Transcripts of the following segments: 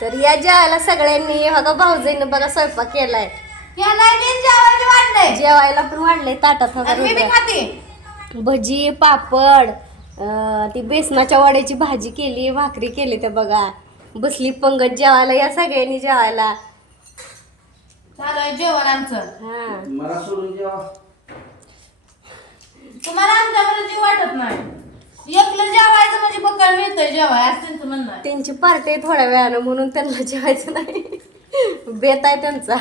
तर या जेवायला सगळ्यांनी बघा भाऊजीनं बघा स्वयंपाक केलाय. जेवायला पण वाढलंय ताटात भजी पापड ती बेसनाच्या वड्याची भाजी केली भाकरी केली. तर बघा बसली पंगत जेवायला. या सगळ्यांनी जेवायला चालू जेवण आमचं. हा मला सोडून जेवा. तुम्हाला आमच्याकडे जीव वाटत नाही. एकलं जेवायचं म्हणजे पक्का मिळतंय जेवाय असं त्यांचं म्हणणं आहे. त्यांची पार्टी आहे थोड्या वेळानं म्हणून त्यांना जेवायचं नाही. बेत आहे त्यांचा.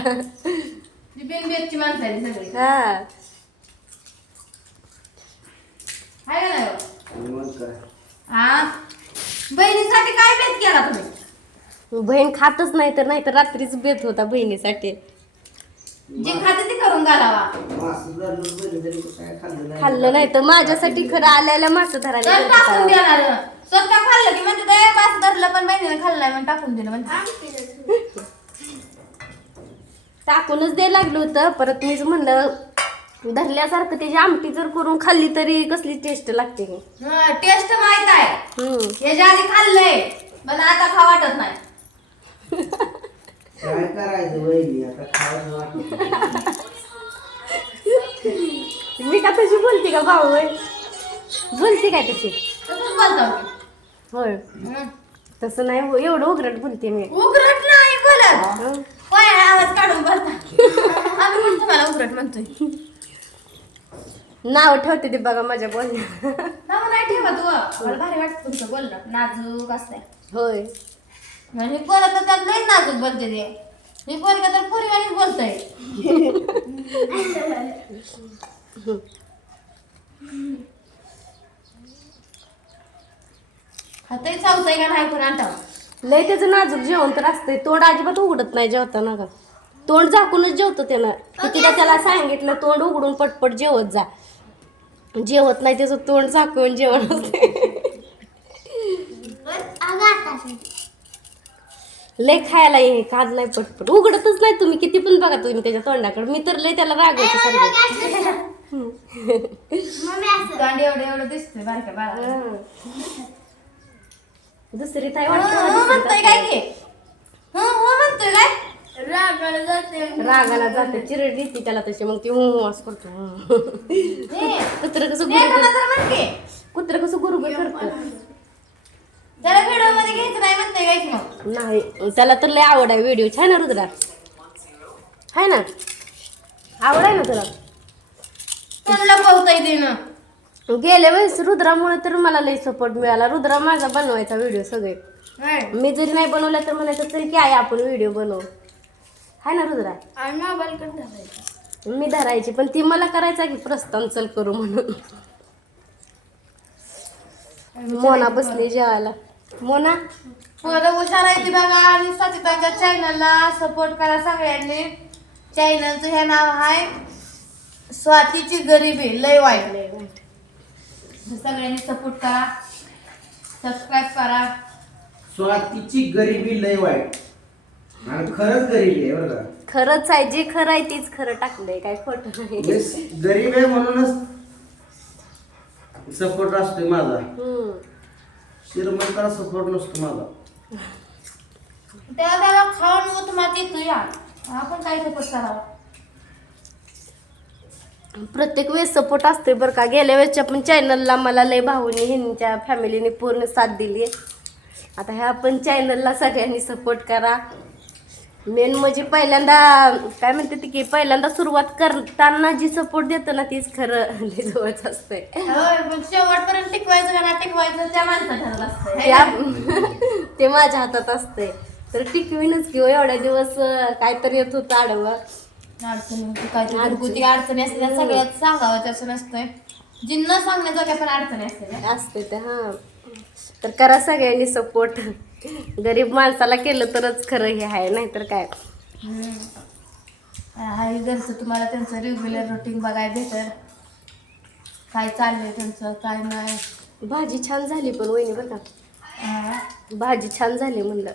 बिनबेतची माणसं आहे ती सगळी. हा आहे का नाही हो? मग काय हा बहिणीसाठी काय बेत केला तुम्ही? बहीण खातच नाही तर रात्रीच बेत होता बहिणीसाठी. जे खाते ते करून घालावा. मासं धरलं तरी काय खाल्लं नाही. खाल्लं नाही तर माझ्यासाठी खरं आल्याला मासं तर टाकून धरायला. देणार स्वतः खाल्लं की म्हणजे ते मास धरलं पण बहिणीने खाल्लाय म्हणून टाकून दिलं म्हणजे. टाकूनच द्यायला लागलं होतं. परत मीच म्हणलं धरल्यासारखं त्याची आमटी जर करून खाल्ली तरी कसली टेस्ट लागते. टेस्ट माहित आहे याच्या आधी खाल्लंय पण आता खा वाटत नाही. काय करायचं वहिनी आता खायचं वाटत. मी का तशी बोलते का भाऊ बोलते काय तशी? तसंच बोलतो. होय तसं नाही हो एवढं उघडट बोलते मी. उघडत नाही बोलत. काय आवाज काढून बोलता. आम्ही पण तुम्हाला उघडत म्हणतोय. नाव ठेवते ते बघा माझ्या बोलण्या. नाव नाही ठेवा तू. मला भारी वाटत तुमचं बोलणं नाजूक असतंय. होय आणि पोरं तर त्यात लई नाजूक बोलते ते. मी पोरगा तर पोरीवानीच बोलतोय. हातही चावतंय का नाही पण आता. लय त्याचं नाजूक जेवण तर असतंय. तोंड अजिबात उघडत नाही जेवताना का. तोंड झाकूनच जेवतो त्यानं. कितीदा त्याला सांगितलं तोंड उघडून पटपट जेवत जा. जेवत नाही त्याचं तोंड झाकून जेवण असते. लय खायला ये खाज नाही पटपट उघडतच नाही. तुम्ही किती पण बघा तुम्ही त्याच्या तोंडाकडे. मी तर लय त्याला रागवते सारखं. गांडी एवढं दिसतोय बारक्या बाळा. दुसरी ताई म्हणतोय काय की म्हणतोय काय रागाला जाते. रागाला जाते चिरड देते त्याला तशी मग ती हो असं करतो. कुत्र कसं कुत्र कसं गुरुबर करतं. त्याला व्हिडिओ मध्ये घ्यायचं नाही म्हणते काय की मग. नाही त्याला तर लय आवड आहे व्हिडिओ. छान ना रुद्रा आहे ना आवड आहे ना तुला. कोणाला बोलताय देणं. गेल्या वेळेस रुद्रामुळे तर मला लय सपोर्ट मिळाला. रुद्रा माझा बनवायचा व्हिडिओ सगळे. मी जरी नाही बनवला तर म्हणायचं तरी की आहे आपण व्हिडिओ बनवू. हाय ना रुद्रा. मी धरायची पण ती मला करायचा की प्रस्थान चल करू म्हणून. मोना बसली जेवायला. मोना पोरं हुशार आहे ती बघा. आणि सचिताच्या चॅनलला सपोर्ट करा सगळ्यांनी. चॅनलचं हे नाव आहे स्वातीची गरिबी लय वाईट. सगळ्यांनी सपोर्ट करा सबस्क्राईब करा. स्वातीची गरिबी लय वाईट. आणि खरंच गरीब आहे बरं का. खरंच आहे जे खरं आहे तीच खरं टाकलंय काय खोटं नाही. गरीब आहे म्हणूनच सपोर्ट असतोय माझा. श्रीमंताला सपोर्ट नसतो माझा. त्याला खाऊन उत्मात येतो या. आपण काय सपोर्ट करावा. प्रत्येक वेळेस सपोर्ट असते बरं का. गेल्या वेळेसच्या पण चॅनलला मला लय भाऊनी ह्यांच्या फॅमिलीने पूर्ण साथ दिली. आता ह्या पण चॅनलला सगळ्यांनी सपोर्ट करा. मेन म्हणजे पहिल्यांदा काय म्हणते ती की पहिल्यांदा सुरुवात करताना जी सपोर्ट देतं ना तीच खरं जवळच असतंय. पण शेवटपर्यंत टिकवायचं का नाही टिकवायचं त्या माणसात ठरत असतं. ते माझ्या हातात असते. तर टिकवीनच किंवा एवढ्या दिवस काहीतरी येत होतं आडवं. अडचणी काय घरगुती अडचणी असते त्या सगळ्यात सांगावं तसं नसतंय. जी न सांगण्याजोग्या पण अडचणी असते त्या. हा तर करा सगळ्यांनी सपोर्ट. गरीब माणसाला केलं तरच खरं हे आहे नाहीतर काय. हाय घरचं तुम्हाला त्यांचं रेग्युलर रुटीन बघायला भेटेल. काय चाललंय त्यांचं काय नाही. भाजी छान झाली पण वहिनी बरं का. भाजी छान झाली म्हणलं.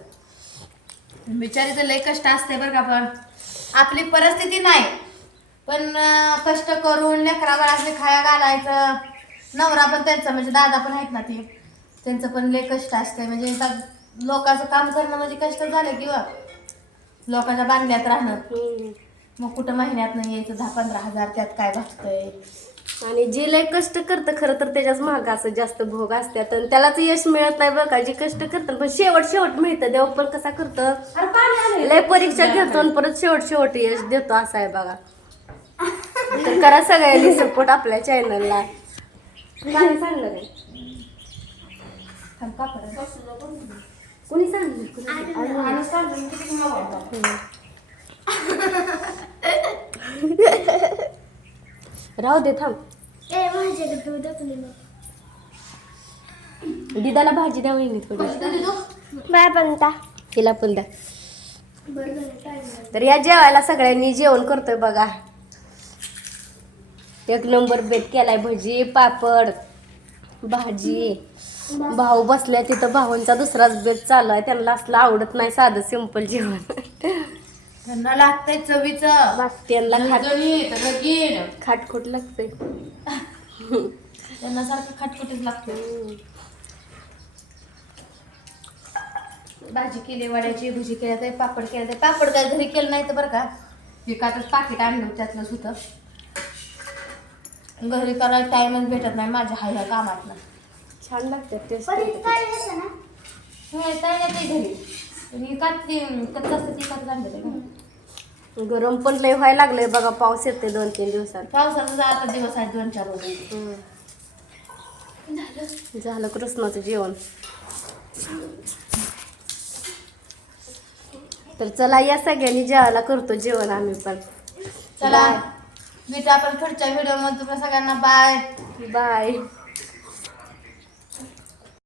बिचारीचं लय कष्ट असते बरं का. पण आपली परिस्थिती नाही पण कष्ट करून लेकरा बाळाचे खाया घालायचं. नवरा पण त्यांचा म्हणजे दादा पण आहेत ना ते त्यांचं पण लय कष्ट असते. म्हणजे लोकांचं काम करणं म्हणजे कष्ट झालं किंवा लोकांच्या बांधण्यात राहणं. हम्म. मग कुठं महिन्यात नाही यायचं 10-15 हजार त्यात काय भागतंय. आणि जे लय कष्ट करतं खरं तर त्याच्याच महाग असं जास्त भोग असतात आणि त्यालाच यश मिळत नाही बरं का. जे कष्ट करतात पण शेवट मिळतं. देव पण कसा करतं लय परीक्षा घेतो आणि परत शेवट यश देतो असं आहे बघा. तर करा सगळ्यांनी सपोर्ट आपल्या चॅनलला. काय सांगणार आहे थांब, पापड. कोणी सांगितलं आणि सांगून किती मागवतात. राहू दे थांब. दिदाला भाजी द्या वहिनी थोडी. बाय बनता तिला पण द्या. तर या जेवायला सगळ्यांनी जेवण करतोय बघा. एक नंबर बेत केलाय. भजी पापड भाजी. भाऊ बसलाय तिथं. भाऊंचा दुसराच बेत चालू आहे. त्यांना असलं आवडत नाही साधं सिंपल जेवण. त्यांना लागतंय चवीचं. त्यांना झणझणीत, रगीण. खाटखोट लागतंय. त्यांना सारखं खटपटीच लागतं. भाजी केली वड्याची, भजी केल्या ते पापड केलं ते. पापड काय घरी केलं नाही तर बरं का विकातच पाकिट आणलं त्यातलंच होतं. घरी करायला टाइमच भेटत नाही माझ्या ह्या कामातनं. छान लागतात टेस्ट. तळण्यात घरी विकात कच्चं असतं ते कच्चं आणलं ते का. गरम पण लय व्हायला लागलंय बघा. पाऊस येते 2-3 दिवसात. पावसाचा आता दिवस आहे 2-4 रोज. झालं कृष्णाचं जेवण. तर चला या सगळ्यांनी जेवायला करतो जेवण आम्ही पण. चला भेटू आपण पुढच्या व्हिडिओ मध्ये. तुम्हाला सगळ्यांना बाय बाय.